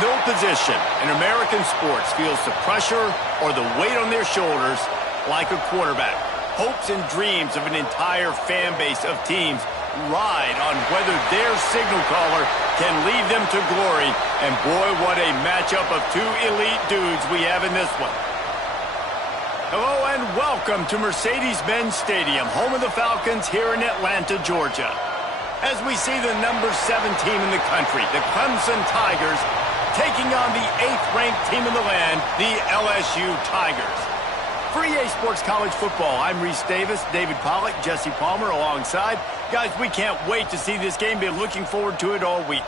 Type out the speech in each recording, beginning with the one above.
No position in American sports feels the pressure or the weight on their shoulders like a quarterback. Hopes and dreams of an entire fan base of teams ride on whether their signal caller can lead them to glory. And boy, what a matchup of two elite dudes we have in this one. Hello and welcome to Mercedes-Benz Stadium, home of the Falcons here in Atlanta, Georgia. As we see the number 7 team in the country, the Clemson Tigers, taking on the 8th-ranked team in the land, the LSU Tigers. For EA Sports College Football, I'm Reese Davis, David Pollack, Jesse Palmer alongside. Guys, we can't wait to see this game. Been looking forward to it all week.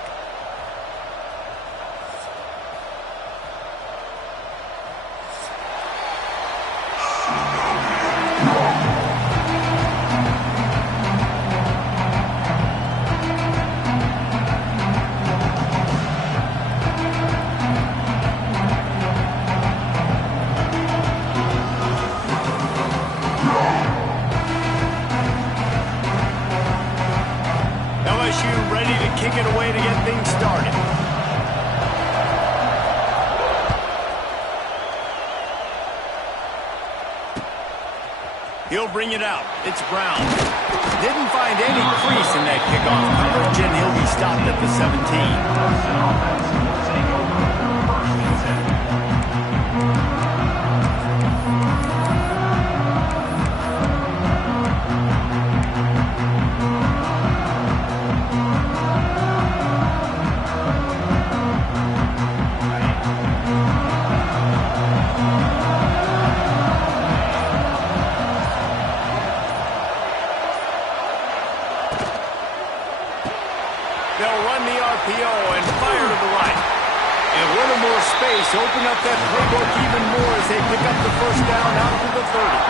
Ready to kick it away to get things started. He'll bring it out. It's Brown. Didn't find any crease in that kickoff coverage, and he'll be stopped at the 17. They'll run the RPO and fire to the right. And a little more space, open up that playbook even more as they pick up the first down out to the 30.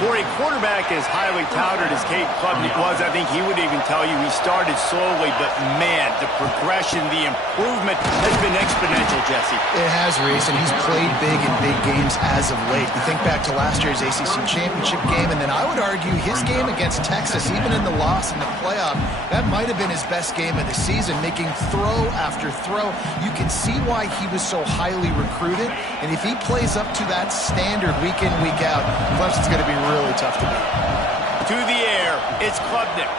For a quarterback as highly touted as Cade Klubnik was, I think he would even tell you he started slowly, but man, the progression, the improvement has been exponential, Jesse. It has, Reese, and he's played big in big games as of late. You think back to last year's ACC championship game, and then I would argue his game against Texas, even in the loss in the playoff, that might have been his best game of the season, making throw after throw. You can see why he was so highly recruited, and if he plays up to that standard week in, week out, Clemson's going to be really tough to beat. To the air, it's Klubnik.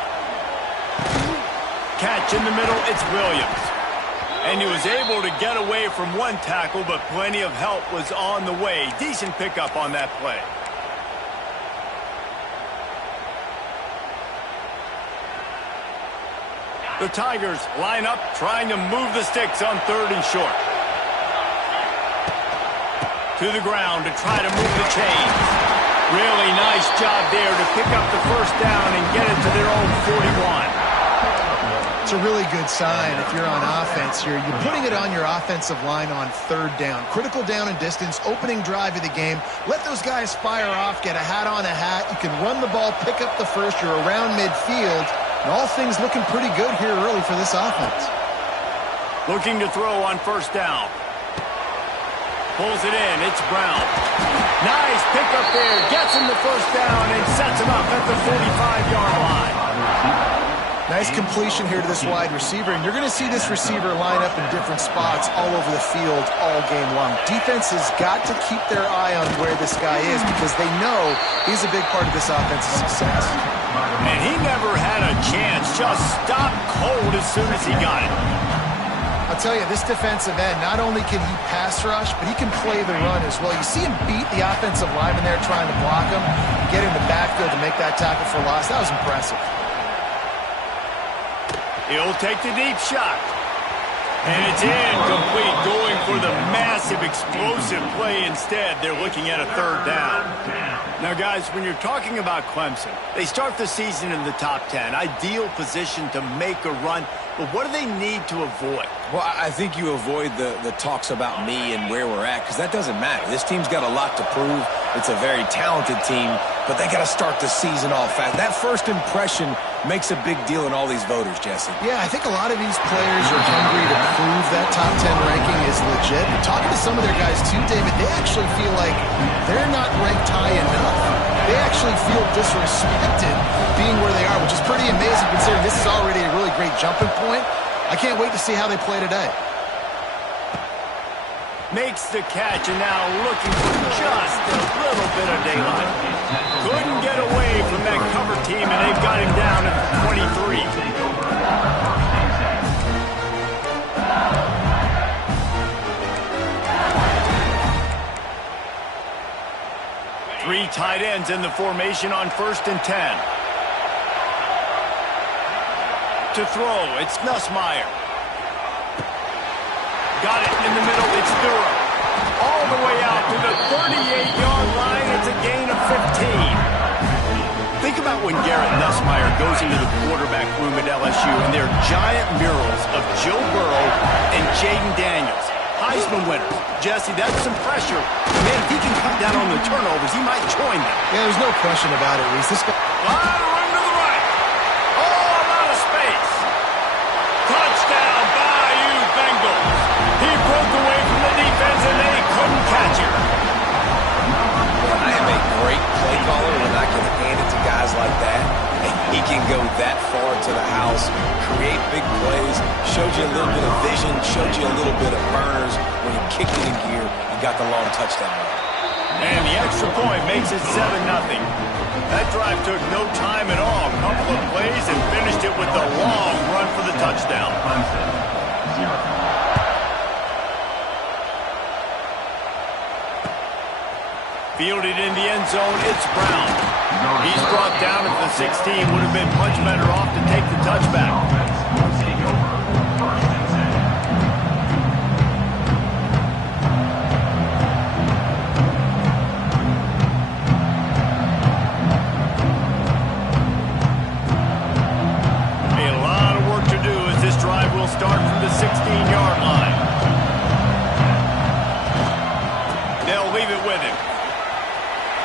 Catch in the middle, it's Williams. And he was able to get away from one tackle, but plenty of help was on the way. Decent pickup on that play. The Tigers line up, trying to move the sticks on 3rd and short. To the ground to try to move the chains. Really nice job there to pick up the first down and get it to their own 41. It's a really good sign if you're on offense. You're putting it on your offensive line on 3rd down. Critical down and distance, opening drive of the game. Let those guys fire off, get a hat on a hat. You can run the ball, pick up the first. You're around midfield. And all things looking pretty good here early for this offense. Looking to throw on 1st down. Pulls it in. It's Brown. Nice pickup there. Gets him the 1st down and sets him up at the 45-yard line. Nice completion here to this wide receiver, and you're going to see this receiver line up in different spots all over the field all game long. Defense has got to keep their eye on where this guy is because they know he's a big part of this offense's success. And he never had a chance. Just stopped cold as soon as he got it. I'll tell you, this defensive end, not only can he pass rush, but he can play the run as well. You see him beat the offensive lineman there trying to block him, get in the backfield to make that tackle for loss. That was impressive. He'll take the deep shot. And it's incomplete, going for the massive, explosive play instead. They're looking at a 3rd down. Now, guys, when you're talking about Clemson, they start the season in the top 10. Ideal position to make a run. But what do they need to avoid? Well, I think you avoid the talks about me and where we're at, because that doesn't matter. This team's got a lot to prove. It's a very talented team, but they got to start the season off fast. That first impression makes a big deal in all these voters, Jesse. Yeah, I think a lot of these players are hungry to prove that top 10 ranking is legit. And talking to some of their guys too, David, they actually feel like they're not ranked high enough. They actually feel disrespected being where they are, which is pretty amazing considering this is already a really great jumping point. I can't wait to see how they play today. Makes the catch, and now looking for just a little bit of daylight. Couldn't get away from that cover team, and they've got him down at 23. Three tight ends in the formation on 1st and 10. To throw, it's Nussmeier. Got it in the middle, it's Durham. All the way out to the 38-yard line, it's a gain of 15. Think about when Garrett Nussmeier goes into the quarterback room at LSU and there are giant murals of Joe Burrow and Jaden Daniels. Heisman winners. Jesse, that's some pressure. Man, if he can cut down on the turnovers, he might join them. Yeah, there's no question about it, Reese. This guy... Lot of room to the right. All out of space. Touchdown, Bayou Bengals. He broke away from the defense and they couldn't catch him. I am a great play caller when I can hand it to guys like that. And he can go that far to the house, create big plays, showed you a little bit of vision, showed you a little bit of burners when he kicked it in gear and got the long touchdown. And the extra point makes it 7-0. That drive took no time at all. A couple of plays and finished it with the long run for the touchdown. Fielded in the end zone, it's Brown. He's brought down at the 16. Would have been much better off to take the touchback. Start from the 16-yard line. They'll leave it with him.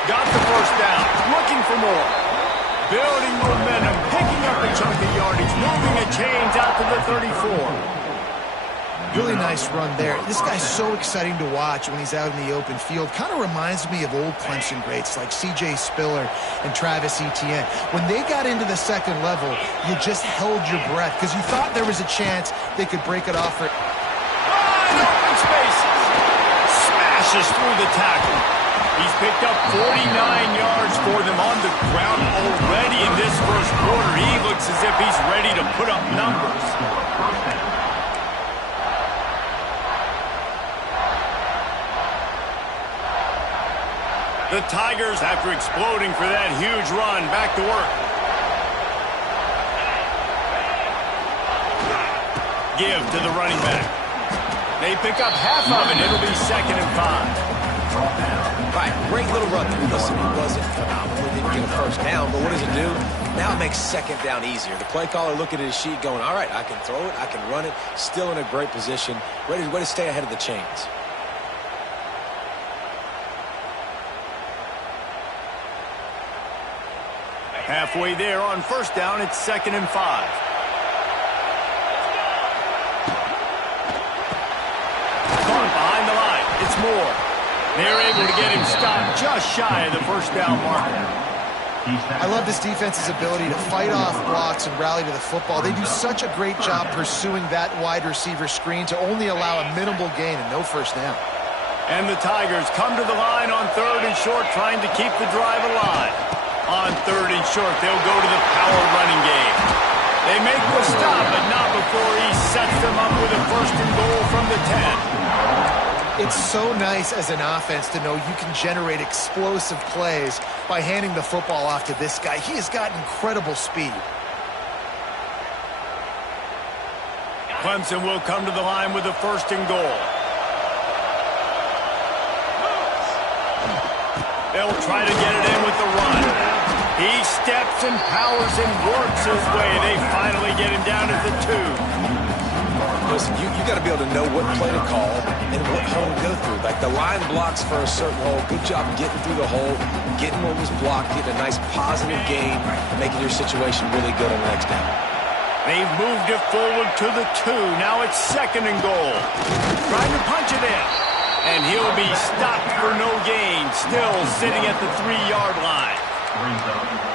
Got the first down. Looking for more. Building momentum. Picking up a chunk of yardage. Moving a chains out to the 34. Really nice run there. This guy's so exciting to watch when he's out in the open field. Kind of reminds me of old Clemson greats like C.J. Spiller and Travis Etienne. When they got into the second level, you just held your breath because you thought there was a chance they could break it off. Open spaces. Smashes through the tackle. He's picked up 49 yards for them on the ground already in this first quarter. He looks as if he's ready to put up numbers. The Tigers, after exploding for that huge run, back to work. Give to the running back. They pick up half of it. It'll be 2nd and 5. Right, great little run. Listen, he wasn't phenomenal. He didn't get a first down, but what does it do? Now it makes 2nd down easier. The play caller looking at his sheet going, all right, I can throw it, I can run it. Still in a great position. Ready to stay ahead of the chains. Halfway there on first down, it's 2nd and 5. Caught behind the line. It's Moore. They're able to get him stopped just shy of the first down marker. I love this defense's ability to fight off blocks and rally to the football. They do such a great job pursuing that wide receiver screen to only allow a minimal gain and no first down. And the Tigers come to the line on 3rd and short, trying to keep the drive alive. On 3rd and short, they'll go to the power running game. They make the stop, but not before he sets them up with a 1st and goal from the 10. It's so nice as an offense to know you can generate explosive plays by handing the football off to this guy. He has got incredible speed. Clemson will come to the line with a 1st and goal. They'll try to get it in with the run. He steps and powers and works his way. They finally get him down at the 2. Listen, you got to be able to know what play to call and what hole to go through. Like the line blocks for a certain hole. Good job getting through the hole, getting what was blocked, getting a nice positive gain, and making your situation really good on the next down. They've moved it forward to the 2. Now it's 2nd and goal. Trying to punch it in. And he'll be stopped for no gain. Still sitting at the 3-yard line.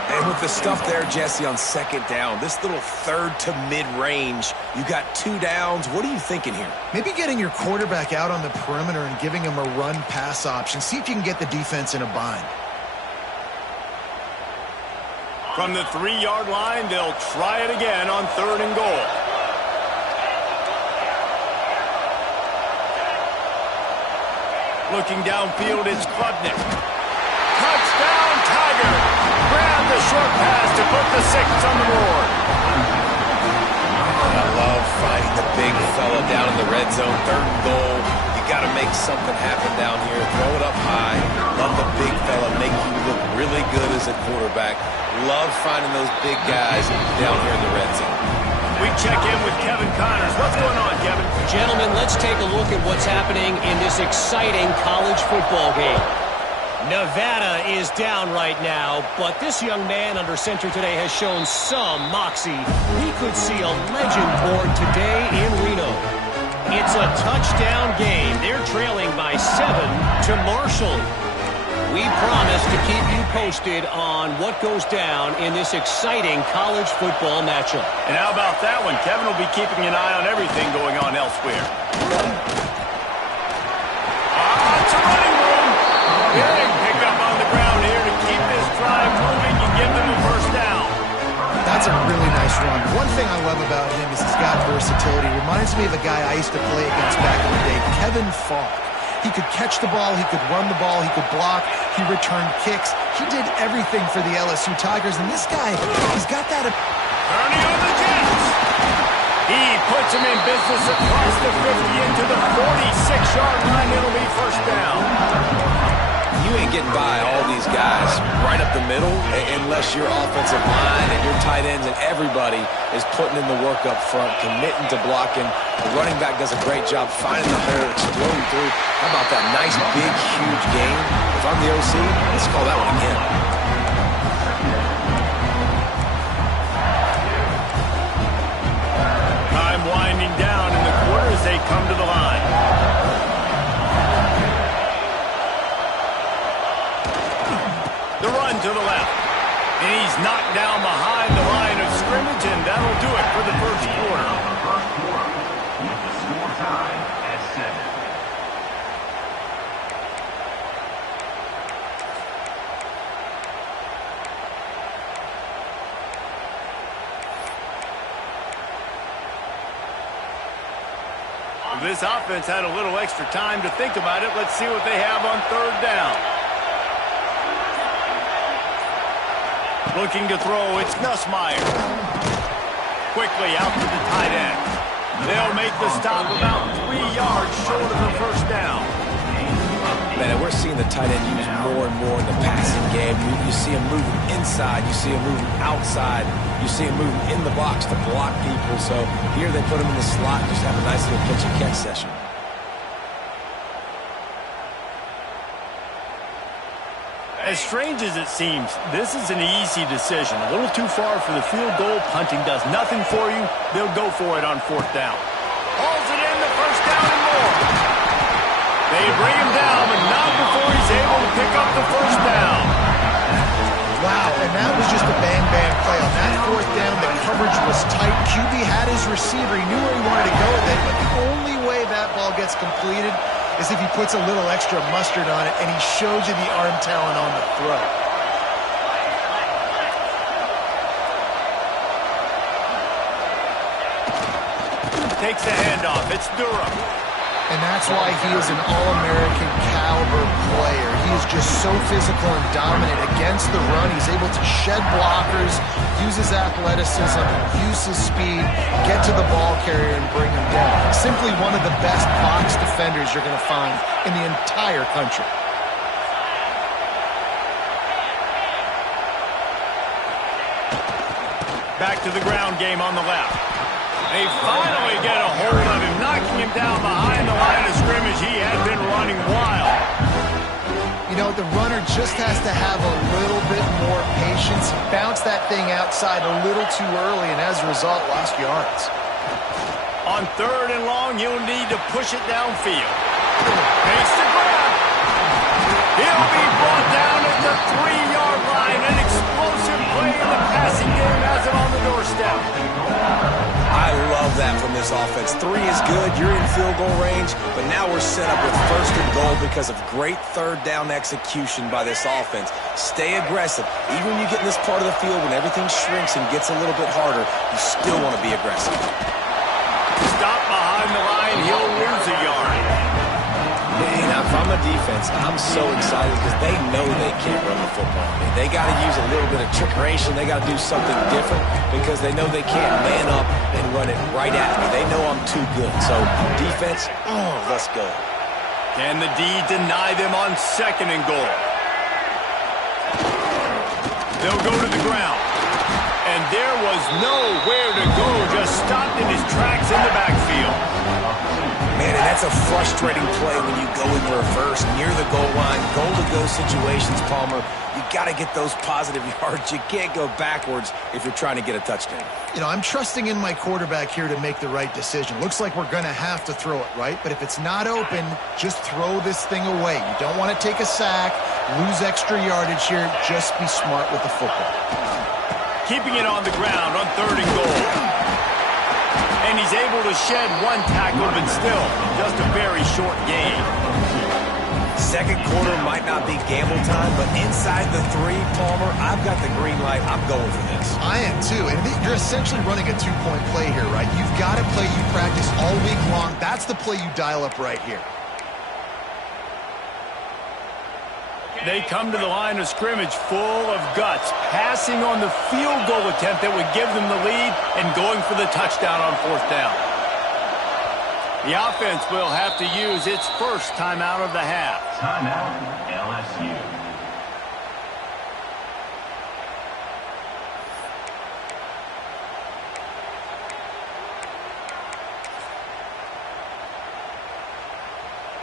And with the stuff there, Jesse, on second down, this little third to mid-range, you got 2 downs. What are you thinking here? Maybe getting your quarterback out on the perimeter and giving him a run-pass option. See if you can get the defense in a bind. From the 3-yard line, they'll try it again on 3rd and goal. Looking downfield, it's Klubnik. Touchdown, Tiger! Grab the short pass to put the 6 on the board. I love finding the big fella down in the red zone. 3rd and goal. You got to make something happen down here. Throw it up high. Love the big fella make you look really good as a quarterback. Love finding those big guys down here in the red zone. We check in with Kevin Connors. What's going on, Kevin? Gentlemen, let's take a look at what's happening in this exciting college football game. Nevada is down right now, but this young man under center today has shown some moxie. We could see a legend born today in Reno. It's a touchdown game. They're trailing by 7 to Marshall. We promise to keep you posted on what goes down in this exciting college football matchup. And how about that one? Kevin will be keeping an eye on everything going on elsewhere. It's a running room. Big pickup on the ground here to keep this drive moving and give them a first down. That's a really nice run. One thing I love about him is he's got versatility. Reminds me of a guy I used to play against back in the day, Kevin Falk. He could catch the ball, he could run the ball, he could block, he returned kicks. He did everything for the LSU Tigers, and this guy, he's got that... Ernie on the Jets. He puts him in business across the 50 into the 46-yard line. It'll be first down. You ain't getting by all these guys right up the middle unless your offensive line and your tight ends and everybody is putting in the work up front, committing to blocking. The running back does a great job finding the hole, exploding through. How about that nice, big, huge game? If I'm the OC, let's call that one again. Time winding down in the quarter as they come to the line. The run to the left. And he's knocked down behind the line of scrimmage, and that'll do it for the first quarter. This offense had a little extra time to think about it. Let's see what they have on 3rd down. Looking to throw, it's Nussmeier. Quickly out to the tight end. They'll make the stop about 3 yards short of the first down. Man, we're seeing the tight end used more and more in the passing game. You see him moving inside. You see him moving outside. You see him moving in the box to block people. So here they put him in the slot, just have a nice little catch and catch session. As strange as it seems, this is an easy decision. A little too far for the field goal. Punting does nothing for you. They'll go for it on 4th down. Hauls it in, the first down and more. They bring him down, but not before he's able to pick up the first down. Wow, and that was just a bang-bang play. On that 4th down, the coverage was tight. QB had his receiver. He knew where he wanted to go with it, but the only way that ball gets completed is if he puts a little extra mustard on it, and he shows you the arm talent on the throw. Takes the handoff. It's Durham. And that's why he is an All-American caliber player. He is just so physical and dominant against the run. He's able to shed blockers, use his athleticism, use his speed, get to the ball carrier and bring him down. Simply one of the best box defenders you're going to find in the entire country. Back to the ground game on the left. They finally get a hold of him, knocking him down behind the line of scrimmage. He had been running wild. You know, the runner just has to have a little bit more patience. Bounce that thing outside a little too early, and as a result, lost yards. On 3rd and long, he'll need to push it downfield. Makes the grab. He'll be brought down at the 3-yard line. An explosive play the passing game has it on the doorstep. I love that from this offense. 3 is good. You're in field goal range, but now we're set up with 1st and goal because of great third down execution by this offense. Stay aggressive. Even when you get in this part of the field, when everything shrinks and gets a little bit harder, you still want to be aggressive. Stop behind the line. He'll lose a yard. Hey, now, if I'm a defense, I'm so excited because they know they can't run the football. I mean, they got to use a little bit of trickeration. They got to do something different because they know they can't man up and run it right at me. They know I'm too good. So, defense, let's go. Can the D deny them on 2nd and goal? They'll go to the ground. And there was nowhere to go. Just stopped in his tracks in the backfield. Man, and that's a frustrating play when you go in reverse near the goal line, goal-to-go situations, Palmer. You got to get those positive yards. You can't go backwards if you're trying to get a touchdown. You know, I'm trusting in my quarterback here to make the right decision. Looks like we're going to have to throw it, right? But if it's not open, just throw this thing away. You don't want to take a sack, lose extra yardage here. Just be smart with the football. Keeping it on the ground on 3rd and goal. And he's able to shed 1 tackle, but still just a very short gain. 2nd quarter might not be gamble time, but inside the 3, Palmer, I've got the green light. I'm going for this. I am too. And you're essentially running a 2-point play here, right? You've got a play you practice all week long. That's the play you dial up right here. They come to the line of scrimmage full of guts, passing on the field goal attempt that would give them the lead and going for the touchdown on 4th down. The offense will have to use its first timeout of the half. Timeout, LSU.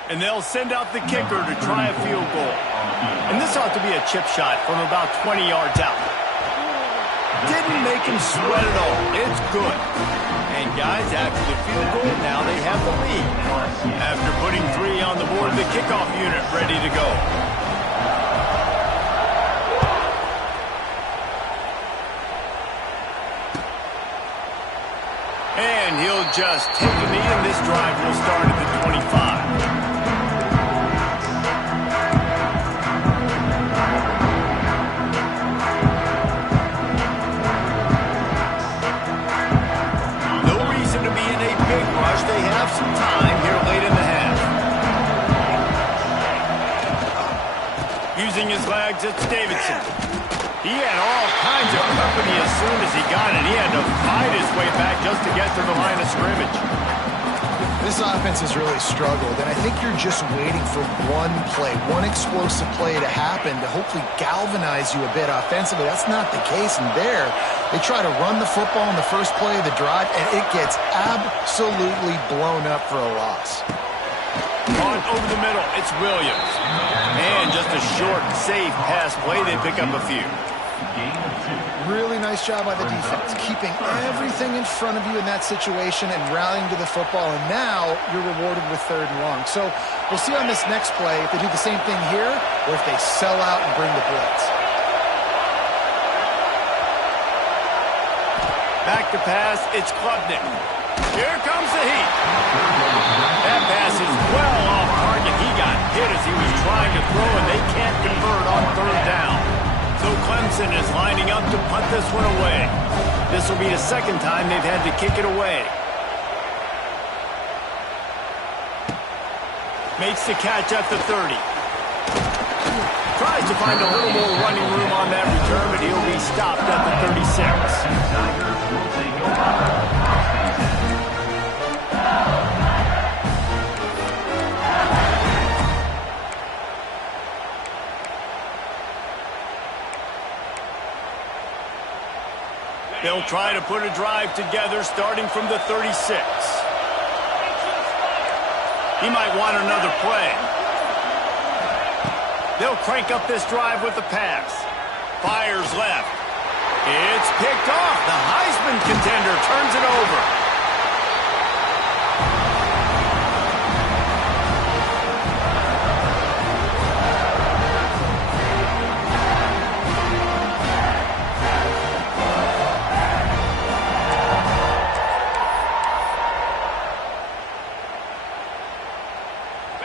And they'll send out the kicker to try a field goal. And this ought to be a chip shot from about 20 yards out. Didn't make him sweat at all. It's good. And guys, after the field goal, now they have the lead. After putting 3 on the board, the kickoff unit ready to go. And he'll just take a knee, and this drive will start at the 25. They have some time here late in the half. Using his legs, it's Davidson. He had all kinds of company as soon as he got it. He had to fight his way back just to get to the line of scrimmage. This offense has really struggled, and I think you're just waiting for one play, one explosive play to happen to hopefully galvanize you a bit offensively. That's not the case, and there, they try to run the football in the first play of the drive, and it gets absolutely blown up for a loss. Caught over the middle, it's Williams. And just a short, safe pass play, they pick up a few. Really nice job by the defense, keeping everything in front of you in that situation and rallying to the football, and now you're rewarded with 3rd and long. So we'll see on this next play if they do the same thing here or if they sell out and bring the blitz. Back to pass, it's Klubnik. Here comes the heat. That pass is well off target. He got hit as he was trying to throw, and they can't convert on 3rd down. So Clemson is lining up to punt this one away. This will be the 2nd time they've had to kick it away. Makes the catch at the 30. Tries to find a little more running room on that return, but he'll be stopped at the 36. They'll try to put a drive together starting from the 36. He might want another play. They'll crank up this drive with the pass. Fires left. It's picked off. The Heisman contender turns it over.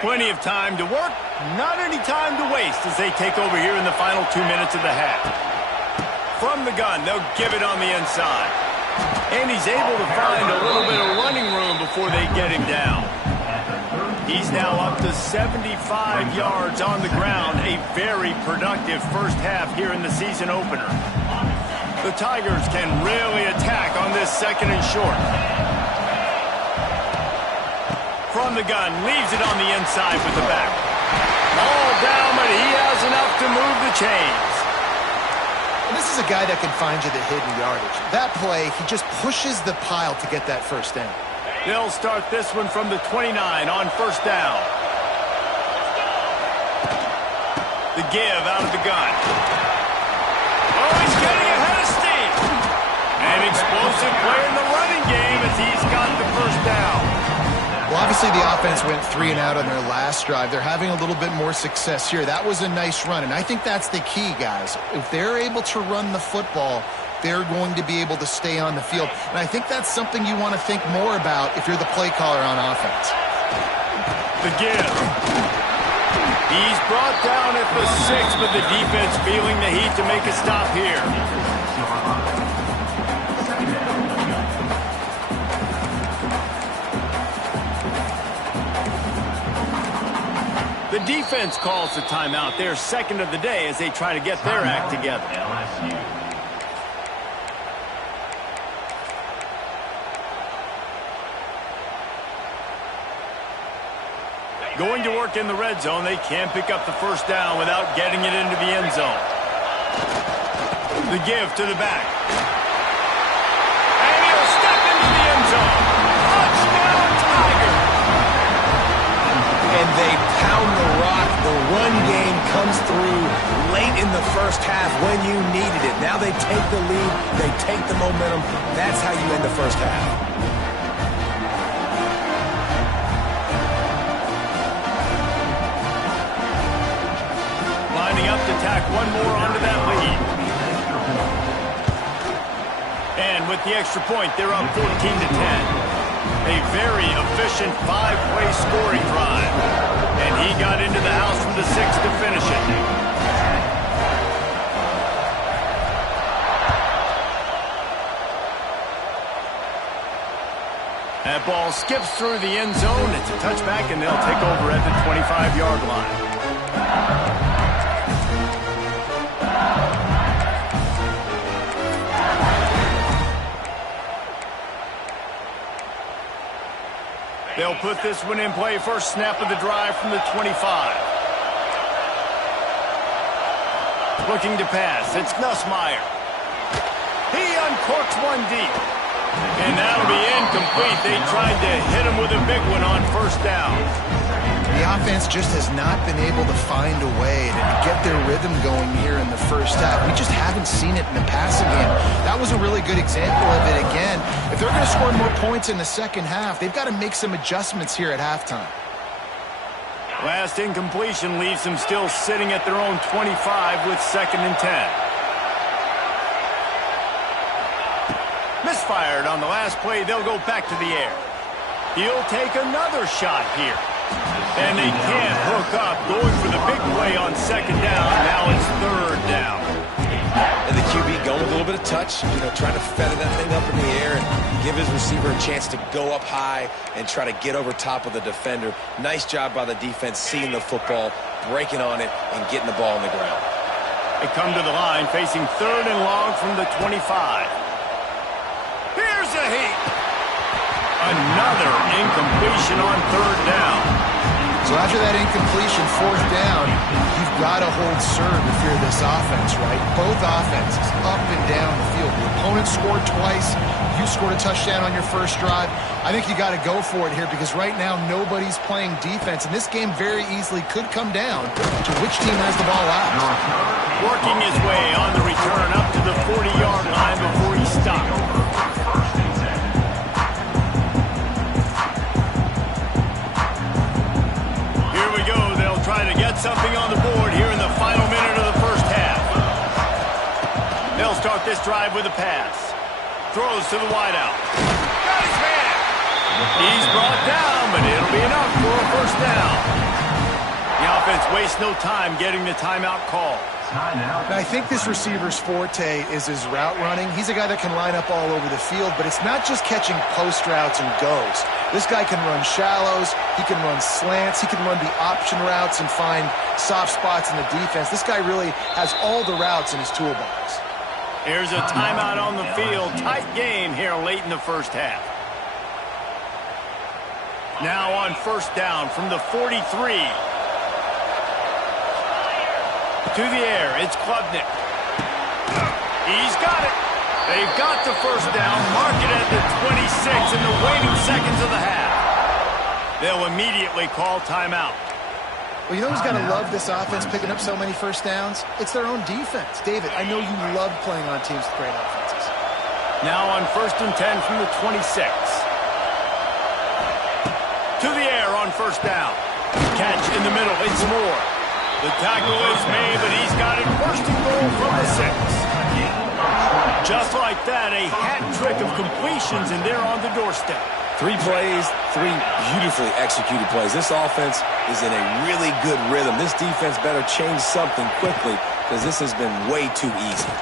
Plenty of time to work, not any time to waste as they take over here in the final 2 minutes of the half. From the gun, they'll give it on the inside. And he's able to find a little bit of running room before they get him down. He's now up to 75 yards on the ground, a very productive first half here in the season opener. The Tigers can really attack on this second and short. From the gun, leaves it on the inside with the back. All down, but he has enough to move the chains. And this is a guy that can find you the hidden yardage. That play, he just pushes the pile to get that first down. They'll start this one from the 29 on first down. The give out of the gun. Oh, he's getting ahead of steam. An explosive play in the running game as he's got the first down. Well, obviously the offense went 3 and out on their last drive. They're having a little bit more success here. That was a nice run, and I think that's the key, guys. If they're able to run the football, they're going to be able to stay on the field. And I think that's something you want to think more about if you're the play caller on offense. The give. He's brought down at the 6, but the defense feeling the heat to make a stop here. The defense calls the timeout, their second of the day, as they try to get their act together. Going to work in the red zone. They can't pick up the first down without getting it into the end zone. The give to the back. And he'll step into the end zone. Touchdown, Tiger! And they pound the rock. The run game comes through late in the first half when you needed it. Now they take the lead. They take the momentum. That's how you end the first half. Up to tack one more onto that lead. And with the extra point, they're up 14 to 10. A very efficient 5-play scoring drive. And he got into the house from the 6 to finish it. That ball skips through the end zone. It's a touchback, and they'll take over at the 25-yard line. They'll put this one in play. First snap of the drive from the 25. Looking to pass. It's Nussmeier. He uncorks one deep. And that'll be incomplete. They tried to hit him with a big one on first down. The offense just has not been able to find a way to get their rhythm going here in the first half. We just haven't seen it in the passing game. That was a really good example of it again. If they're going to score more points in the second half, they've got to make some adjustments here at halftime. Last incompletion leaves them still sitting at their own 25 with 2nd and 10. Misfired on the last play. They'll go back to the air. He'll take another shot here. And they can't hook up, going for the big play on 2nd down. Now it's 3rd down. And the QB going with a little bit of touch, trying to feather that thing up in the air and give his receiver a chance to go up high and try to get over top of the defender. Nice job by the defense, seeing the football, breaking on it, and getting the ball on the ground. They come to the line, facing 3rd and long from the 25. Here's a heat. Another incompletion on 3rd down. So after that incompletion, 4th down, you've got to hold serve if you're this offense, right? Both offenses up and down the field. The opponent scored twice. You scored a touchdown on your first drive. I think you got to go for it here because right now nobody's playing defense, and this game very easily could come down to which team has the ball out. Working his way on the return up to the 40-yard line before he stopped. Trying to get something on the board here in the final minute of the first half. They'll start this drive with a pass. Throws to the wideout. Got his man. He's brought down, but it'll be enough for a first down. offense wastes no time getting the timeout call. Now, I think this receiver's forte is his route running. He's a guy that can line up all over the field, but it's not just catching post routes and goes. This guy can run shallows, he can run slants, he can run the option routes and find soft spots in the defense. This guy really has all the routes in his toolbox. Here's a timeout on the field. Tight game here late in the first half. Now on first down from the 43. To the air, it's Klubnik. He's got it. They've got the first down. Mark it at the 26 in the waning seconds of the half. They'll immediately call timeout. Well, you know who's got to love this offense picking up so many first downs? It's their own defense. David, I know you love playing on teams with great offenses. Now on first and 10 from the 26. To the air on first down. Catch in the middle. It's Moore. The tackle is made, but he's got it first and goal from the 6. Just like that, a hat trick of completions, and they're on the doorstep. 3 plays, 3 beautifully executed plays. This offense is in a really good rhythm. This defense better change something quickly because this has been way too easy.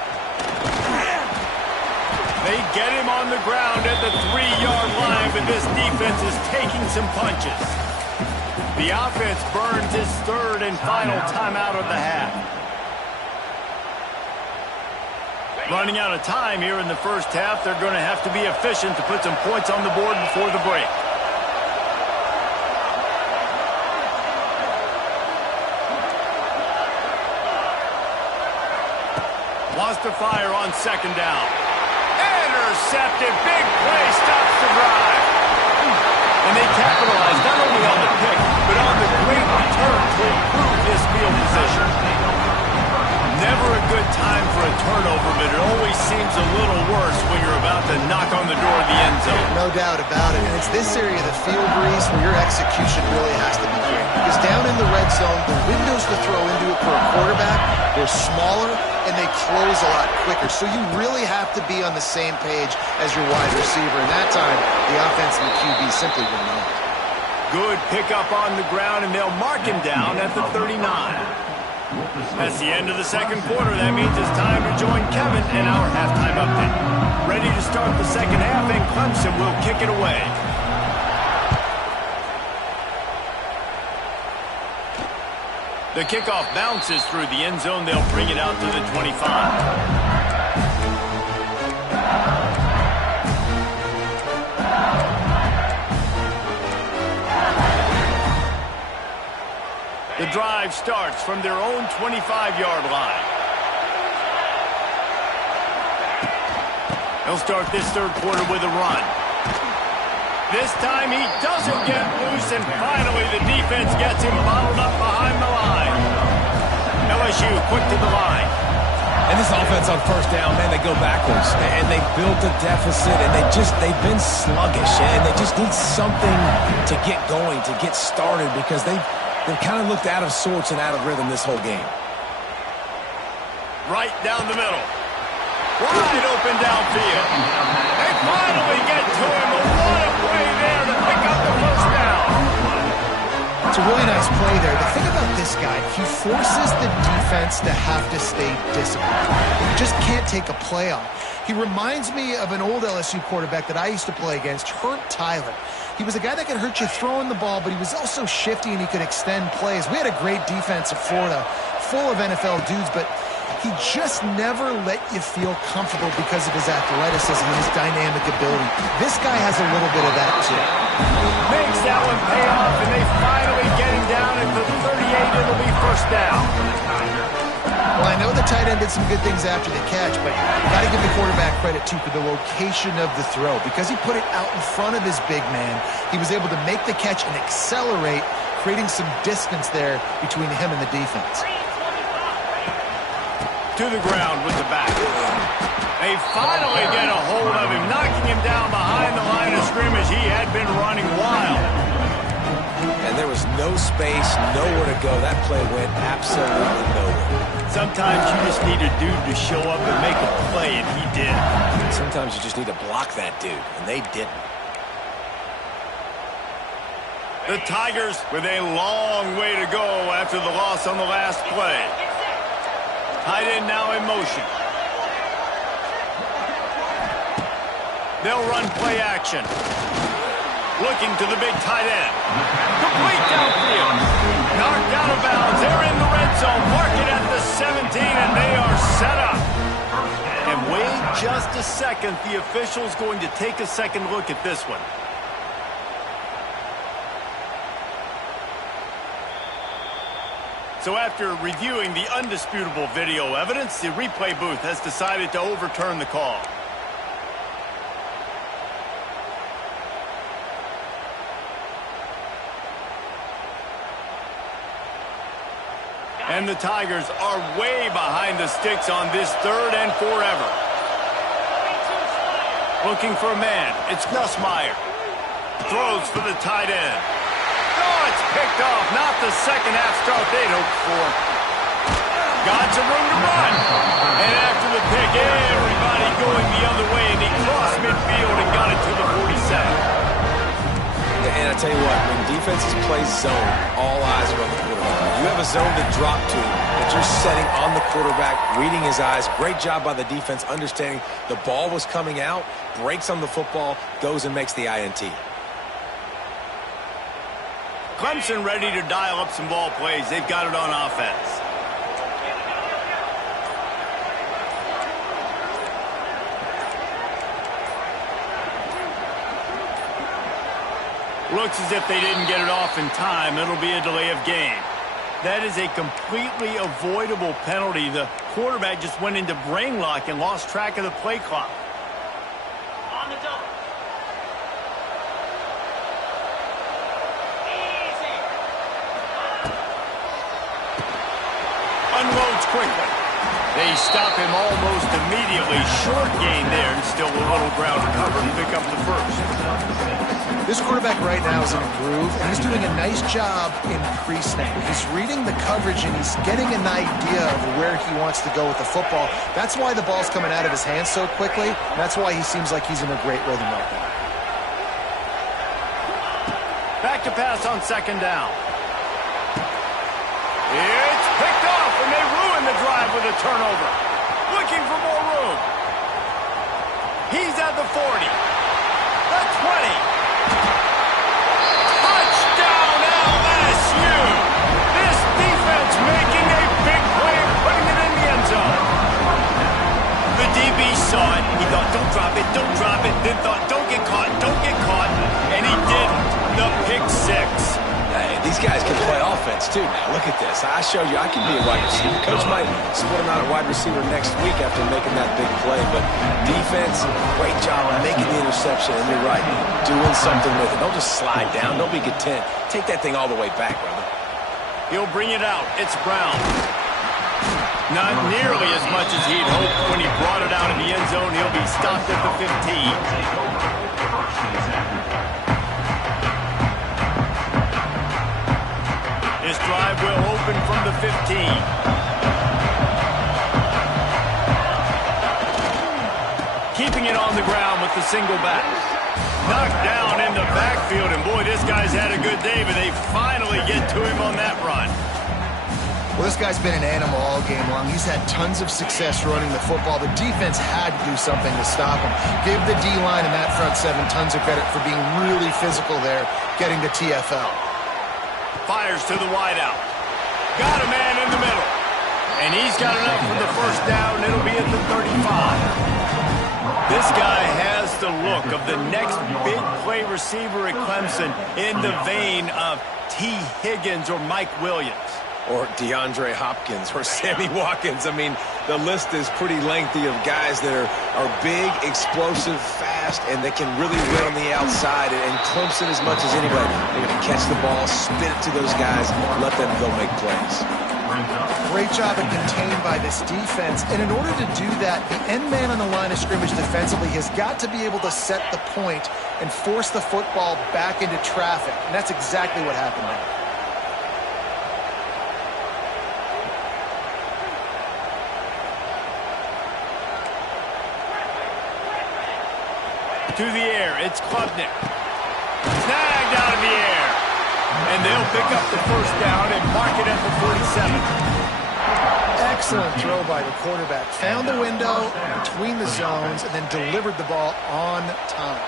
They get him on the ground at the 3-yard line, but this defense is taking some punches. The offense burns his third and final timeout of the half. Running out of time here in the first half, they're going to have to be efficient to put some points on the board before the break. Wants to fire on second down. Intercepted. Big play stops the drive. And they capitalize not only on the pick, but on the great return to improve this field position. Never a good time for a turnover, but it always seems a little worse when you're about to knock on the door of the end zone. No doubt about it. And it's this area of the field, Reese, where your execution really has to be great. Because down in the red zone, the windows to throw into it for a quarterback, they're smaller and they close a lot quicker. So you really have to be on the same page as your wide receiver. And that time, the offense and the QB simply were not. Good pickup on the ground, and they'll mark him down at the 39. That's the end of the second quarter. That means it's time to join Kevin in our halftime update. Ready to start the second half, and Clemson will kick it away. The kickoff bounces through the end zone. They'll bring it out to the 25. The drive starts from their own 25-yard line. They'll start this third quarter with a run. This time he doesn't get loose, and finally the defense gets him bottled up behind the line. LSU quick to the line. And this offense on first down, man, they go backwards. And they built a deficit, and they've been sluggish. And they just need something to get going, to get started, because they've kind of looked out of sorts and out of rhythm this whole game. Right down the middle. Wide open downfield. They finally get to him. What a play there to pick up the first down. It's a really nice play there. The thing about this guy, he forces the defense to have to stay disciplined. He just can't take a play off. He reminds me of an old LSU quarterback that I used to play against, Herb Tyler. He was a guy that could hurt you throwing the ball, but he was also shifty and he could extend plays. We had a great defense at Florida, full of NFL dudes, but he just never let you feel comfortable because of his athleticism and his dynamic ability. This guy has a little bit of that, too. Makes that one pay off, and they finally get him down at the 38. It'll be first down. Well, I know the tight end did some good things after the catch, but got to give the quarterback credit, too, for the location of the throw. Because he put it out in front of his big man, he was able to make the catch and accelerate, creating some distance there between him and the defense. To the ground with the back. They finally get a hold of him, knocking him down behind the line of scrimmage. He had been running wild. And there was no space, nowhere to go. That play went absolutely nowhere. Sometimes you just need a dude to show up and make a play, and he did. Sometimes you just need to block that dude, and they didn't. The Tigers with a long way to go after the loss on the last play. Tight end now in motion. They'll run play action. Looking to the big tight end. Complete downfield. Knocked out of bounds. They're in the red zone. Mark it at the 17, and they are set up. And wait just a second. The official's going to take a second look at this one. So after reviewing the undisputable video evidence, the replay booth has decided to overturn the call. And the Tigers are way behind the sticks on this 3rd and forever. Looking for a man. It's Nussmeier. Throws for the tight end. Oh, it's picked off. Not the second half start they'd hoped for. Got some room to run. And after the pick, everybody going the other way. And he crossed midfield and got it to the 47. And I tell you what, when defenses play zone, all eyes are on the quarterback. You have a zone to drop to that you're setting on the quarterback, reading his eyes. Great job by the defense, understanding the ball was coming out, breaks on the football, goes and makes the INT. Clemson ready to dial up some ball plays. They've got it on offense. Looks as if they didn't get it off in time. It'll be a delay of game. That is a completely avoidable penalty. The quarterback just went into brain lock and lost track of the play clock. On the double. Easy. Unloads quickly. They stop him almost immediately. Short gain there, and still a little ground to cover to pick up the first. This quarterback right now is in a groove, and he's doing a nice job in pre-snap. He's reading the coverage, and he's getting an idea of where he wants to go with the football. That's why the ball's coming out of his hands so quickly, and that's why he seems like he's in a great rhythm right now. Back to pass on 2nd down. It's picked off, and they ruin the drive with a turnover. Looking for more room. He's at the 40. The 20. Touchdown, LSU! This defense making a big play and putting it in the end zone. The DB saw it. He thought, don't drop it, don't drop it. Then thought, don't get caught, don't get caught. And he didn't. The pick 6. Hey, these guys can play offense, too. Now, look at this. I showed you I can be a wide receiver. Coach might split him out at wide receiver next week after making that big play. But defense, great job on making the interception. And you're right, doing something with it. Don't just slide down. Don't be content. Take that thing all the way back, brother. He'll bring it out. It's Brown. Not nearly as much as he'd hoped when he brought it out in the end zone. He'll be stopped at the 15. This drive will open from the 15. Keeping it on the ground with the single back. Knocked down in the backfield, and boy, this guy's had a good day, but they finally get to him on that run. Well, this guy's been an animal all game long. He's had tons of success running the football. The defense had to do something to stop him. Give the D-line and that front 7 tons of credit for being really physical there, getting to TFL. Fires to the wideout. Got a man in the middle. And he's got enough for the first down. It'll be at the 35. This guy has the look of the next big play receiver at Clemson in the vein of T. Higgins or Mike Williams. Or DeAndre Hopkins or Sammy Watkins. I mean, the list is pretty lengthy of guys that are big, explosive, fast, and that can really win on the outside. And Clemson, as much as anybody, they're going to catch the ball, spin it to those guys, let them go make plays. Great job at contained by this defense. And in order to do that, the end man on the line of scrimmage defensively has got to be able to set the point and force the football back into traffic. And that's exactly what happened there. To the air, it's Klubnik. Snagged out of the air. And they'll pick up the first down and mark it at the 47. Excellent throw by the quarterback. Found the window between the zones and then delivered the ball on time.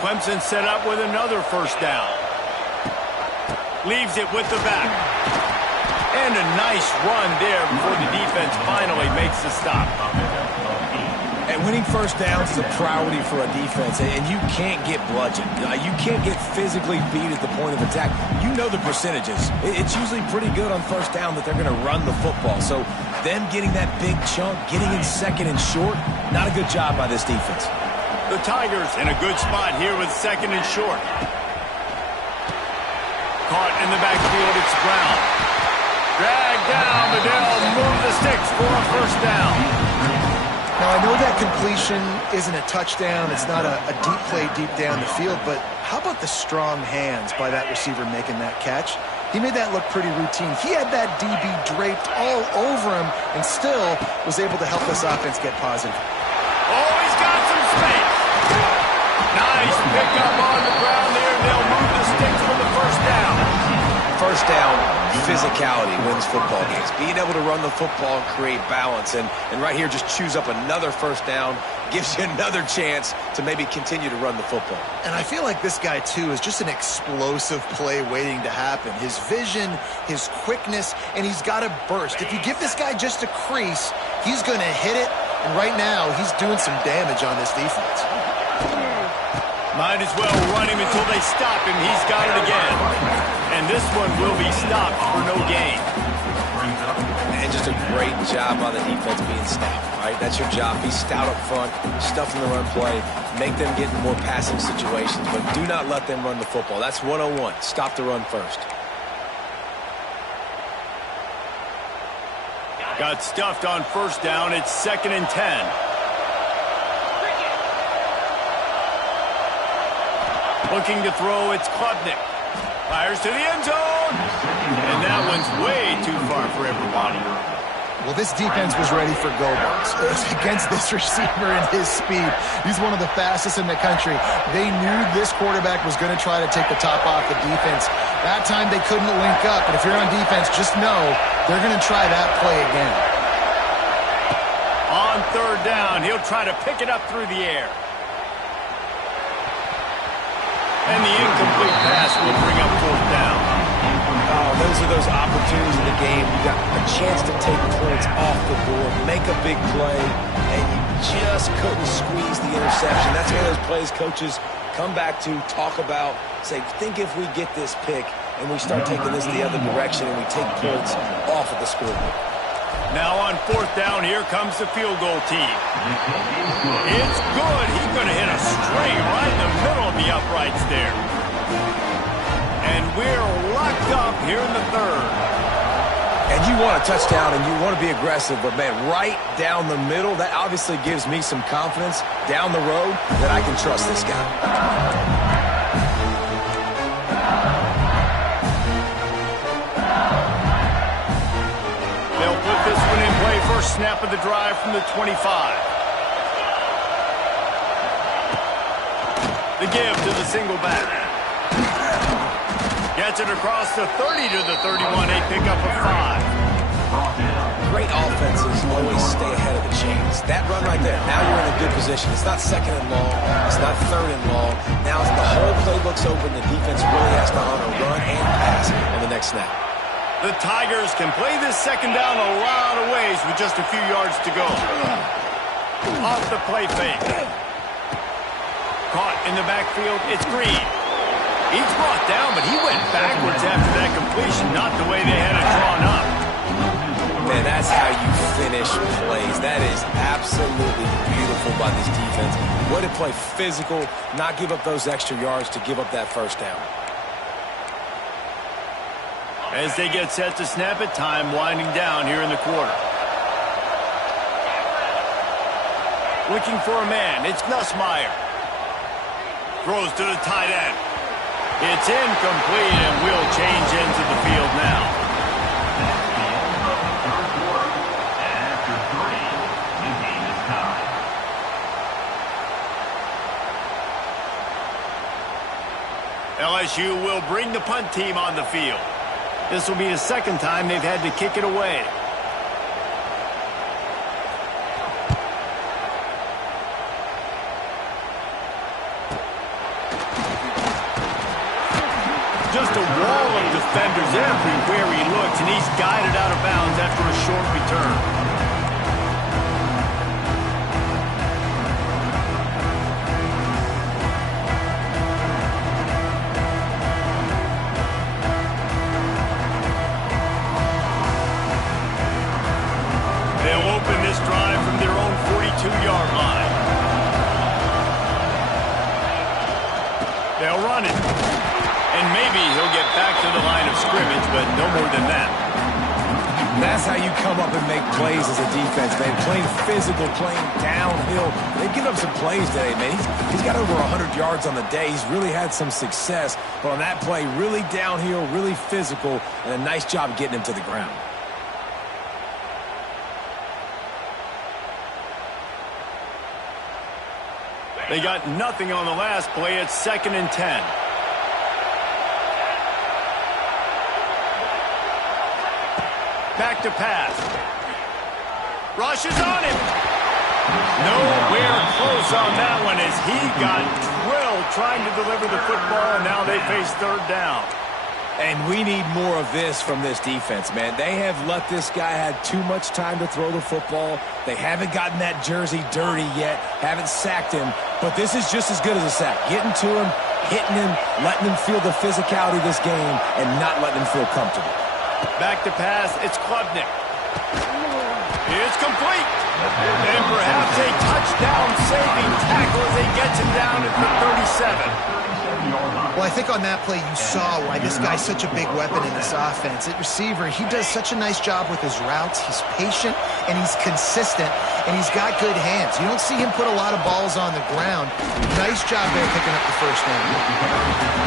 Clemson set up with another first down. Leaves it with the back. And a nice run there before the defense finally makes the stop. And winning first downs is a priority for a defense, and you can't get bludgeoned. You can't get physically beat at the point of attack. You know the percentages. It's usually pretty good on first down that they're going to run the football. So them getting that big chunk, getting in second and short, not a good job by this defense. The Tigers in a good spot here with second and short. Caught in the backfield, it's Brown. Dragged down, but they'll move the sticks for a first down. Now, I know that completion isn't a touchdown. It's not a deep play deep down the field, but how about the strong hands by that receiver making that catch? He made that look pretty routine. He had that DB draped all over him and still was able to help this offense get positive. Oh, he's got some space. Nice pickup on the ground there. They'll move the sticks for the first down. First down, physicality wins football games. Being able to run the football and create balance. And right here, just choose up another first down, gives you another chance to maybe continue to run the football. And I feel like this guy, too, is just an explosive play waiting to happen. His vision, his quickness, and he's got a burst. If you give this guy just a crease, he's going to hit it. And right now, he's doing some damage on this defense. Might as well run him until they stop him. He's got it again. And this one will be stopped for no gain. And just a great job by the defense being stout, right? That's your job. Be stout up front, stuff in the run play, make them get in more passing situations, but do not let them run the football. That's 101. Stop the run first. Got stuffed on first down. It's 2nd and 10. Looking to throw, it's Klubnik. Fires to the end zone. And that one's way too far for everybody. Well, this defense was ready for go-balls against this receiver and his speed. He's one of the fastest in the country. They knew this quarterback was going to try to take the top off the defense. That time they couldn't link up, but if you're on defense, just know they're going to try that play again. On third down, he'll try to pick it up through the air. And the incomplete pass will bring up fourth down. Oh, those are those opportunities in the game. You got a chance to take points off the board, make a big play, and you just couldn't squeeze the interception. That's one of those plays coaches come back to, talk about, say, think if we get this pick and we start taking this the other direction and we take points off of the scoreboard. Now on fourth down, here comes the field goal team. It's good. He's going to hit a string right in the middle of the uprights there. And we're locked up here in the third. And you want a touchdown and you want to be aggressive, but, man, right down the middle, that obviously gives me some confidence down the road that I can trust this guy. First snap of the drive from the 25. The give to the single back. Gets it across the 30 to the 31. A pickup of 5. Great offenses always stay ahead of the chains. That run right there, now you're in a good position. It's not second and long. It's not third and long. Now as the whole playbook's open, the defense really has to honor run and pass on the next snap. The Tigers can play this second down a lot of ways with just a few yards to go. Off the play fake. Caught in the backfield, it's Green. He's brought down, but he went backwards after that completion, not the way they had it drawn up. Man, that's how you finish plays. That is absolutely beautiful by this defense. Way to play physical, not give up those extra yards to give up that first down. As they get set to snap it, time winding down here in the quarter. Looking for a man, it's Nussmeier. Throws to the tight end. It's incomplete and will change into the field now. LSU will bring the punt team on the field. This will be the second time they've had to kick it away. Just a wall of defenders everywhere he looks, and he's guided out of bounds after a short return. They'll open this drive from their own 42-yard line. They'll run it. And maybe he'll get back to the line of scrimmage, but no more than that. That's how you come up and make plays as a defense, man. Playing physical, playing downhill. They've given up some plays today, man. He's got over 100 yards on the day. He's really had some success. But on that play, really downhill, really physical, and a nice job getting him to the ground. They got nothing on the last play. It's 2nd and 10. Back to pass. Rush is on him. Nowhere close on that one as he got drilled trying to deliver the football, and now they face 3rd down. And we need more of this from this defense, man. They have let this guy have too much time to throw the football. They haven't gotten that jersey dirty yet, haven't sacked him. But this is just as good as a sack. Getting to him, hitting him, letting him feel the physicality of this game, and not letting him feel comfortable. Back to pass, it's Klubnik. It's complete. And perhaps a touchdown-saving tackle as he gets him down at the 37. Well, I think on that play you saw why this guy's such a big weapon in this offense. At receiver, he does such a nice job with his routes. He's patient, and he's consistent, and he's got good hands. You don't see him put a lot of balls on the ground. Nice job there picking up the first down.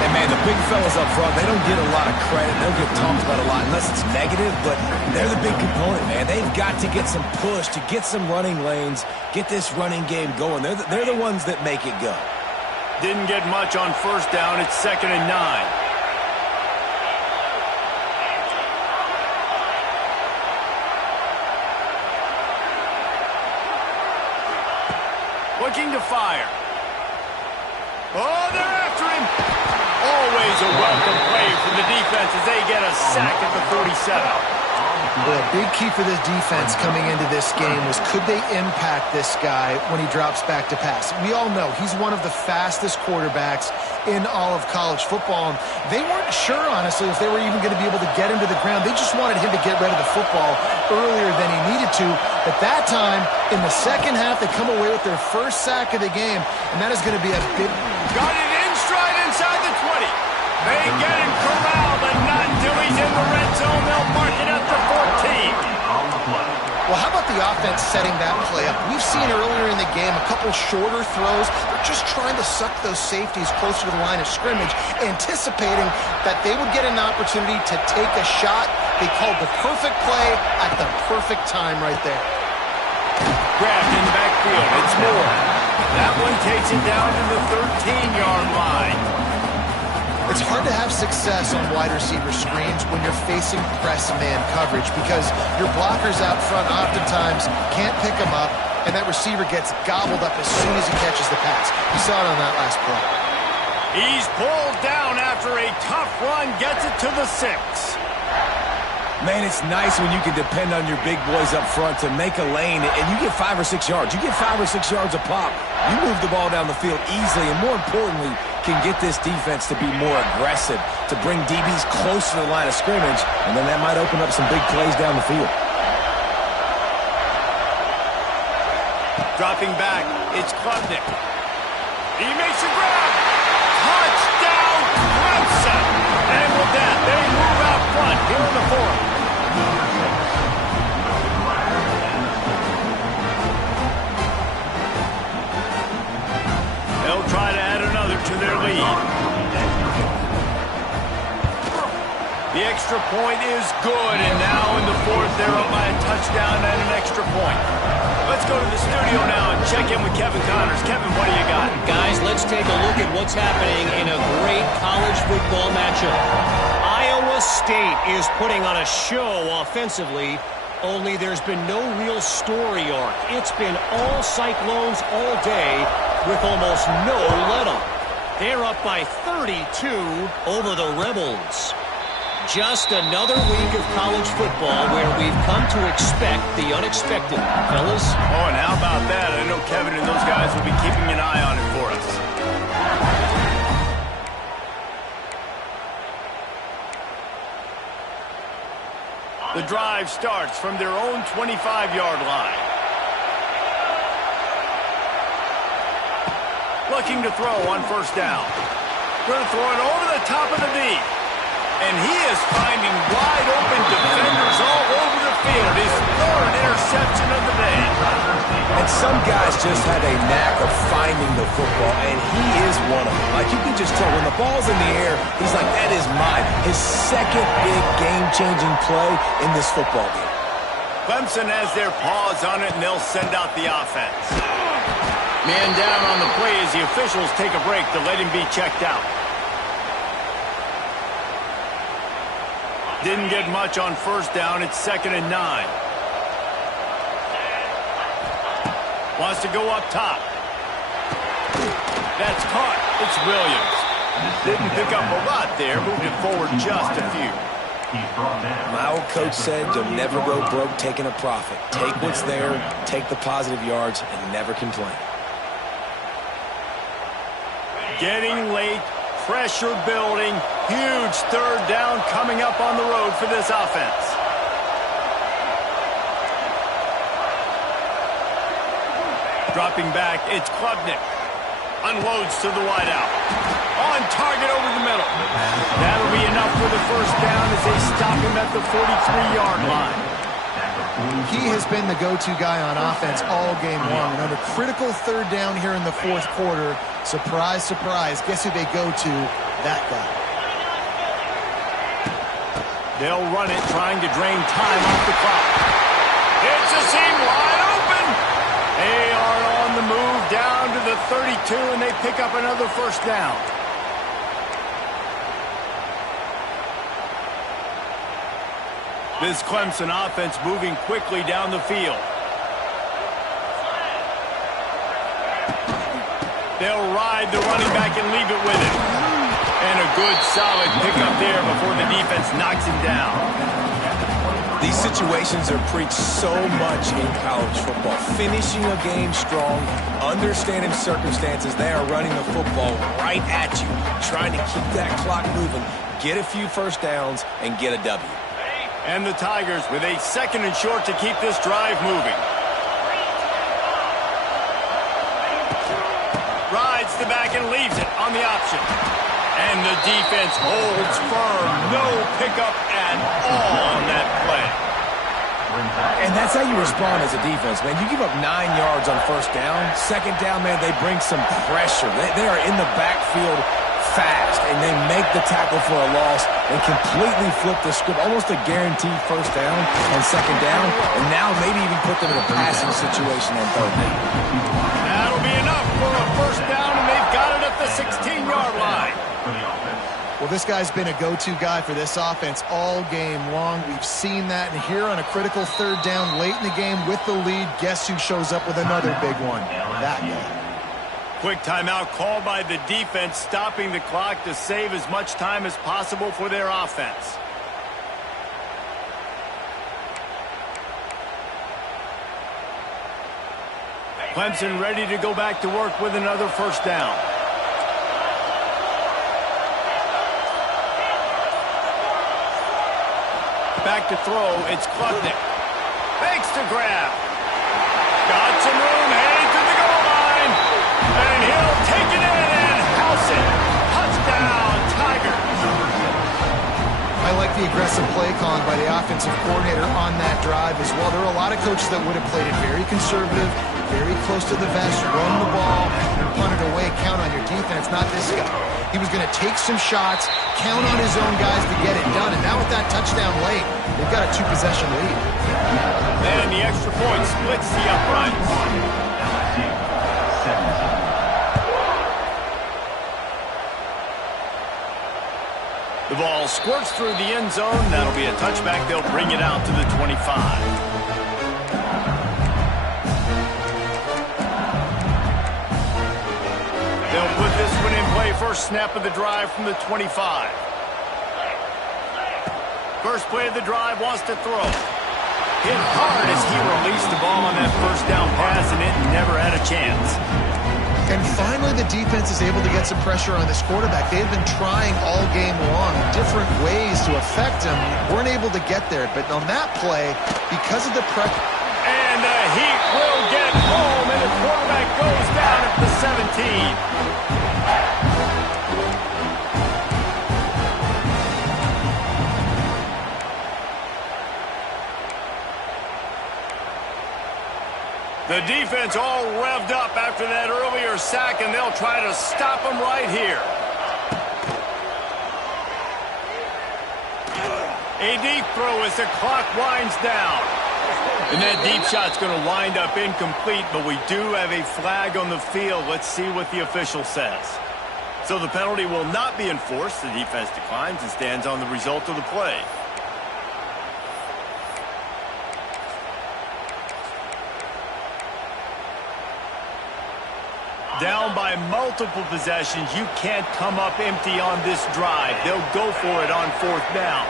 And, man, the big fellas up front, they don't get a lot of credit. They don't get talked about a lot unless it's negative, but they're the big component, man. They've got to get some push, to get some running lanes, get this running game going. They're the ones that make it go. Didn't get much on 1st down. It's 2nd and 9. Looking to fire. Oh, they're after him. Always a welcome play from the defense as they get a sack at the 47. Well, a big key for this defense coming into this game was could they impact this guy when he drops back to pass. We all know he's one of the fastest quarterbacks in all of college football. They weren't sure, honestly, if they were even going to be able to get him to the ground. They just wanted him to get rid of the football earlier than he needed to. But that time, in the second half, they come away with their first sack of the game, and that is going to be a big... Got it in stride inside the 20. They get him corralled, but not until he's in the red zone. They'll mark it at the 14. Well, how about the offense setting that play up? We've seen earlier in the game a couple shorter throws. They're just trying to suck those safeties closer to the line of scrimmage, anticipating that they would get an opportunity to take a shot. They called the perfect play at the perfect time right there. Grabbed in the backfield. It's Moore. That one takes him down to the 13-yard line. It's hard to have success on wide receiver screens when you're facing press man coverage because your blockers out front oftentimes can't pick them up, and that receiver gets gobbled up as soon as he catches the pass. You saw it on that last play. He's pulled down after a tough run, gets it to the 6. Man, it's nice when you can depend on your big boys up front to make a lane, and you get 5 or 6 yards. You get 5 or 6 yards a pop. You move the ball down the field easily, and more importantly, can get this defense to be more aggressive, to bring DBs close to the line of scrimmage, and then that might open up some big plays down the field. Dropping back, it's Klubnik. He makes a grab. Touchdown, Clemson. And with that, they move out front here in the 4th. They'll try to add another to their lead. The extra point is good, and now in the 4th, they're up by a touchdown and an extra point. Let's go to the studio now and check in with Kevin Connors. Kevin, what do you got? Guys, let's take a look at what's happening in a great college football matchup. Iowa State is putting on a show offensively, only there's been no real story arc. It's been all Cyclones all day with almost no let-up. They're up by 32 over the Rebels. Just another week of college football where we've come to expect the unexpected, fellas. Oh, and how about that? I know Kevin and those guys will be keeping an eye on it for us. The drive starts from their own 25-yard line. Looking to throw on first down. Going to throw it over the top of the D. And he is finding wide open defenders all over the field. His third interception of the day. And some guys just have a knack of finding the football, and he is one of them. Like, you can just tell when the ball's in the air, he's like, that is mine. His second big game-changing play in this football game. Clemson has their paws on it, and they'll send out the offense. Man down on the play as the officials take a break to let him be checked out. Didn't get much on first down. It's 2nd and 9. Wants to go up top. That's caught. It's Williams. Didn't pick up a lot there. Moved it forward just a few. My old coach said you'll never go broke taking a profit. Take what's there, take the positive yards, and never complain. Getting late. Pressure building. Huge third down coming up on the road for this offense. Dropping back, it's Klubnik. Unloads to the wideout. On target over the middle. That'll be enough for the first down as they stop him at the 43-yard line. He has been the go-to guy on offense all game long. And on a critical third down here in the fourth quarter, surprise, surprise, guess who they go to? That guy. They'll run it, trying to drain time off the clock. It's a seam wide open. They are on the move down to the 32, and they pick up another first down. This Clemson offense moving quickly down the field. They'll ride the running back and leave it with him. And a good, solid pickup there before the defense knocks him down. These situations are preached so much in college football. Finishing a game strong, understanding circumstances. They are running the football right at you, trying to keep that clock moving, get a few first downs, and get a W. And the Tigers with a 2nd and short to keep this drive moving. Rides the back and leaves it on the option. And the defense holds firm. No pickup at all on that play. And that's how you respond as a defense, man. You give up 9 yards on first down. 2nd down, man, they bring some pressure. They are in the backfield fast, and they make the tackle for a loss and completely flip the script. Almost a guaranteed first down on 2nd down, and now maybe even put them in a passing situation on 3rd down. That'll be enough for a first down, and they've got it at the 16-yard line. Well, this guy's been a go-to guy for this offense all game long. We've seen that, and here on a critical third down late in the game with the lead, guess who shows up with another big one? That guy. Quick timeout called by the defense, stopping the clock to save as much time as possible for their offense. Clemson ready to go back to work with another first down. Back to throw, it's Klubnik. Fakes to grab. Got some room, heading to the goal line. And he'll take it in and house it. Touchdown, Tigers. I like the aggressive play calling by the offensive coordinator on that drive as well. There are a lot of coaches that would have played it very conservative, very close to the vest, run the ball, and punt it away, count on your defense, not this guy. He was going to take some shots, count on his own guys to get it done, and now with that touchdown late, they've got a 2-possession lead. And the extra point splits the uprights. The ball squirts through the end zone. That'll be a touchback. They'll bring it out to the 25. They'll put this one in play. First snap of the drive from the 25. First play of the drive, wants to throw. Hit hard as he released the ball on that first down pass, and it never had a chance. And finally, the defense is able to get some pressure on this quarterback. They had been trying all game long different ways to affect him. Weren't able to get there. But on that play, because of the pressure... And the Heat will get home, and the quarterback goes down at the 17. The defense all revved up after that earlier sack, and they'll try to stop them right here. A deep throw as the clock winds down. And that deep shot's going to wind up incomplete, but we do have a flag on the field. Let's see what the official says. So the penalty will not be enforced. The defense declines and stands on the result of the play. Down by multiple possessions, you can't come up empty on this drive. They'll go for it on fourth down.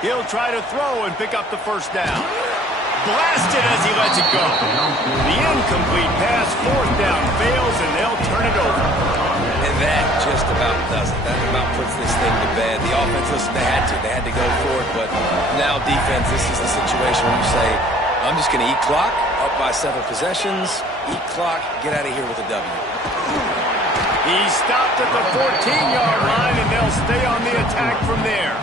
He'll try to throw and pick up the first down. Blasted as he lets it go. The incomplete pass, fourth down, fails, and they'll turn it over. And that just about does it. That about puts this thing to bed. The offense, listen, they had to go for it, but now defense, this is the situation where you say, I'm just going to eat clock, up by 7 possessions, eat clock, get out of here with a W. He stopped at the 14-yard line, and they'll stay on the attack from there.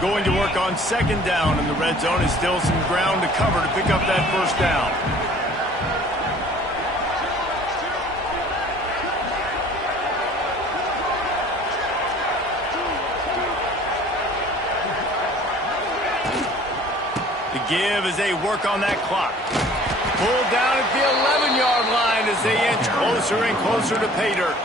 Going to work on second down, and the red zone is still some ground to cover to pick up that first down. The give as they work on that clock. Pulled down at the 11-yard line as they inch closer and closer to pay dirt.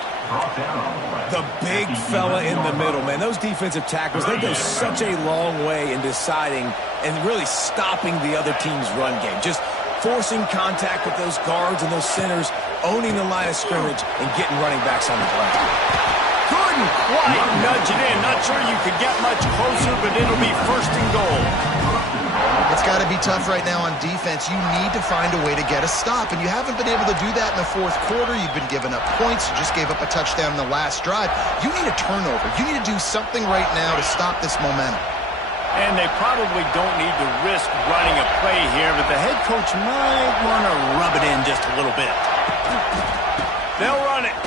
The big fella in the middle, man. Those defensive tackles, they go such a long way in deciding and really stopping the other team's run game. Just forcing contact with those guards and those centers, owning the line of scrimmage, and getting running backs on the ground. Couldn't quite nudge it in. Not sure you could get much closer, but it'll be first and goal. It's got to be tough right now on defense. You need to find a way to get a stop, and you haven't been able to do that in the fourth quarter. You've been giving up points. You just gave up a touchdown in the last drive. You need a turnover. You need to do something right now to stop this momentum. And they probably don't need to risk running a play here, but the head coach might want to rub it in just a little bit. They'll run it.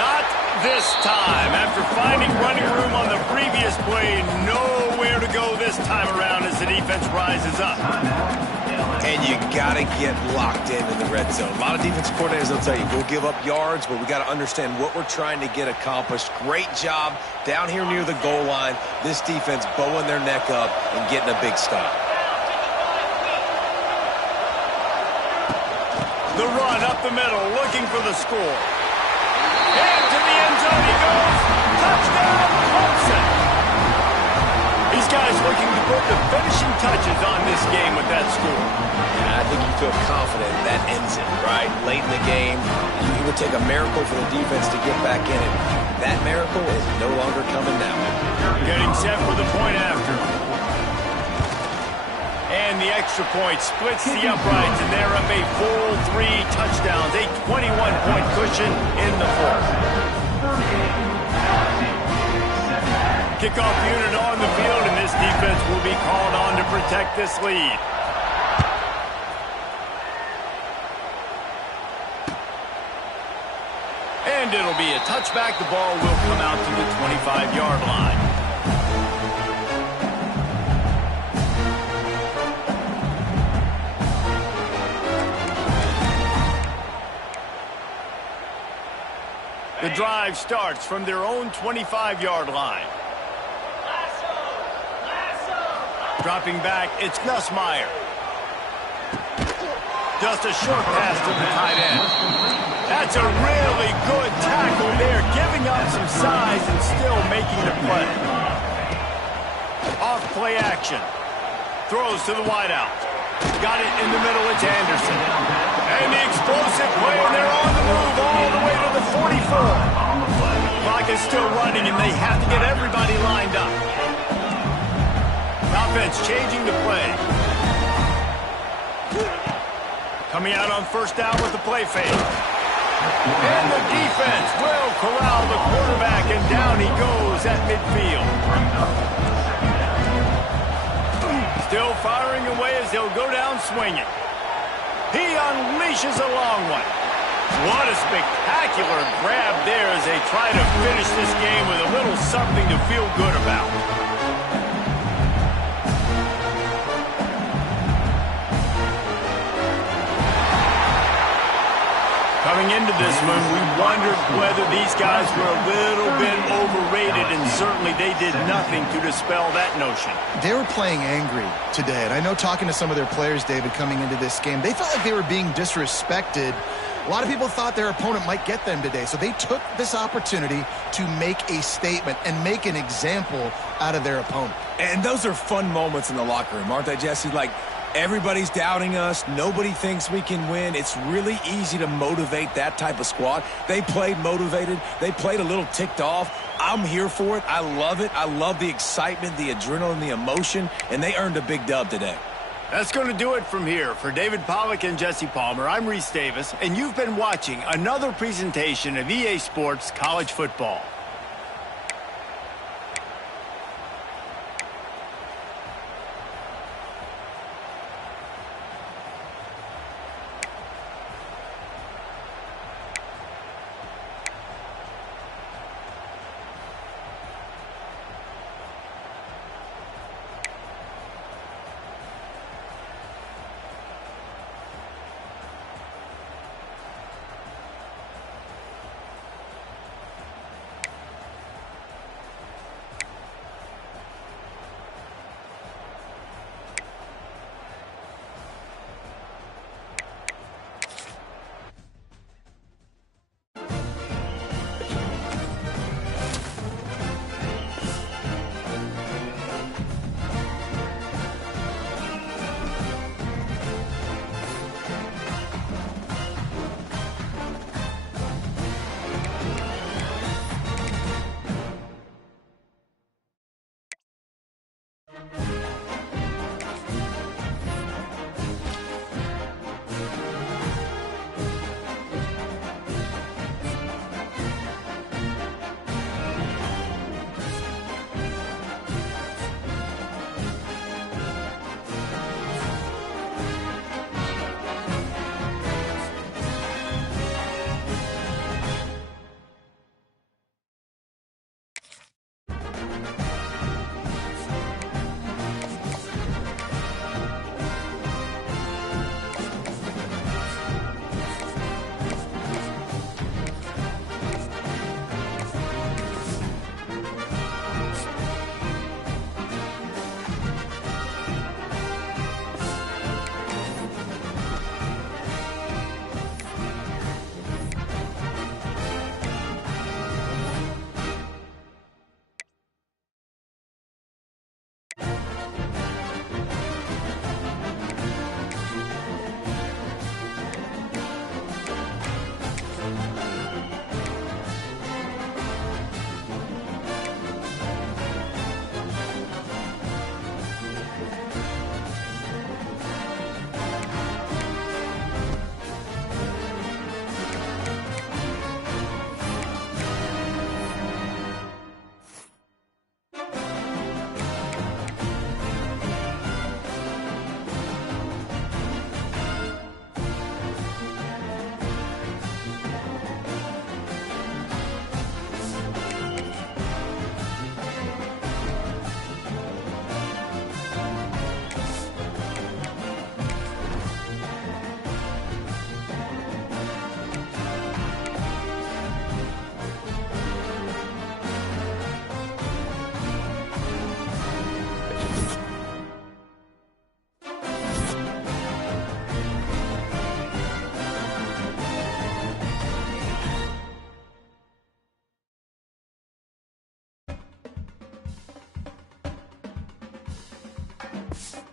Not this time. After finding running room on the previous play, nowhere to go this time around as the defense rises up. And you got to get locked in the red zone. A lot of defensive coordinators will tell you, go give up yards, but we got to understand what we're trying to get accomplished. Great job down here near the goal line. This defense bowing their neck up and getting a big stop. The run up the middle, looking for the score. And to the end zone he goes. Touchdown, Clemson. These guys looking to put the finishing touches on this game with that score. Yeah, I think you feel confident that ends it, right? Late in the game, it would take a miracle for the defense to get back in it. That miracle is no longer coming now. Getting set for the point after. And the extra point splits the uprights, and they're up a full 3 touchdowns, a 21-point cushion in the fourth. Kickoff unit on the field, and this defense will be called on to protect this lead. And it'll be a touchback. The ball will come out to the 25-yard line. The drive starts from their own 25-yard line. Dropping back, it's Nussmeier. Just a short pass to the tight end. That's a really good tackle there, giving up some size and still making the play. Off play action. Throws to the wideout. Got it in the middle, it's Anderson. And the explosive play, and they're on the move all the way to the 44. Clock is still running, and they have to get everybody lined up. Offense changing the play. Coming out on first down with the play fake. And the defense will corral the quarterback, and down he goes at midfield. Still firing away as he'll go down swinging. He unleashes a long one. What a spectacular grab there as they try to finish this game with a little something to feel good about. Coming into this one, we wondered whether these guys were a little bit overrated, and certainly they did nothing to dispel that notion. They were playing angry today, and I know talking to some of their players, David, coming into this game, they felt like they were being disrespected. A lot of people thought their opponent might get them today, so they took this opportunity to make a statement and make an example out of their opponent. And those are fun moments in the locker room, aren't they, Jesse? Like, everybody's doubting us. Nobody thinks we can win. It's really easy to motivate that type of squad. They played motivated. They played a little ticked off. I'm here for it. I love it. I love the excitement, the adrenaline, the emotion, and they earned a big dub today. That's going to do it from here. For David Pollack and Jesse Palmer, I'm Reese Davis, and you've been watching another presentation of EA Sports College Football. it.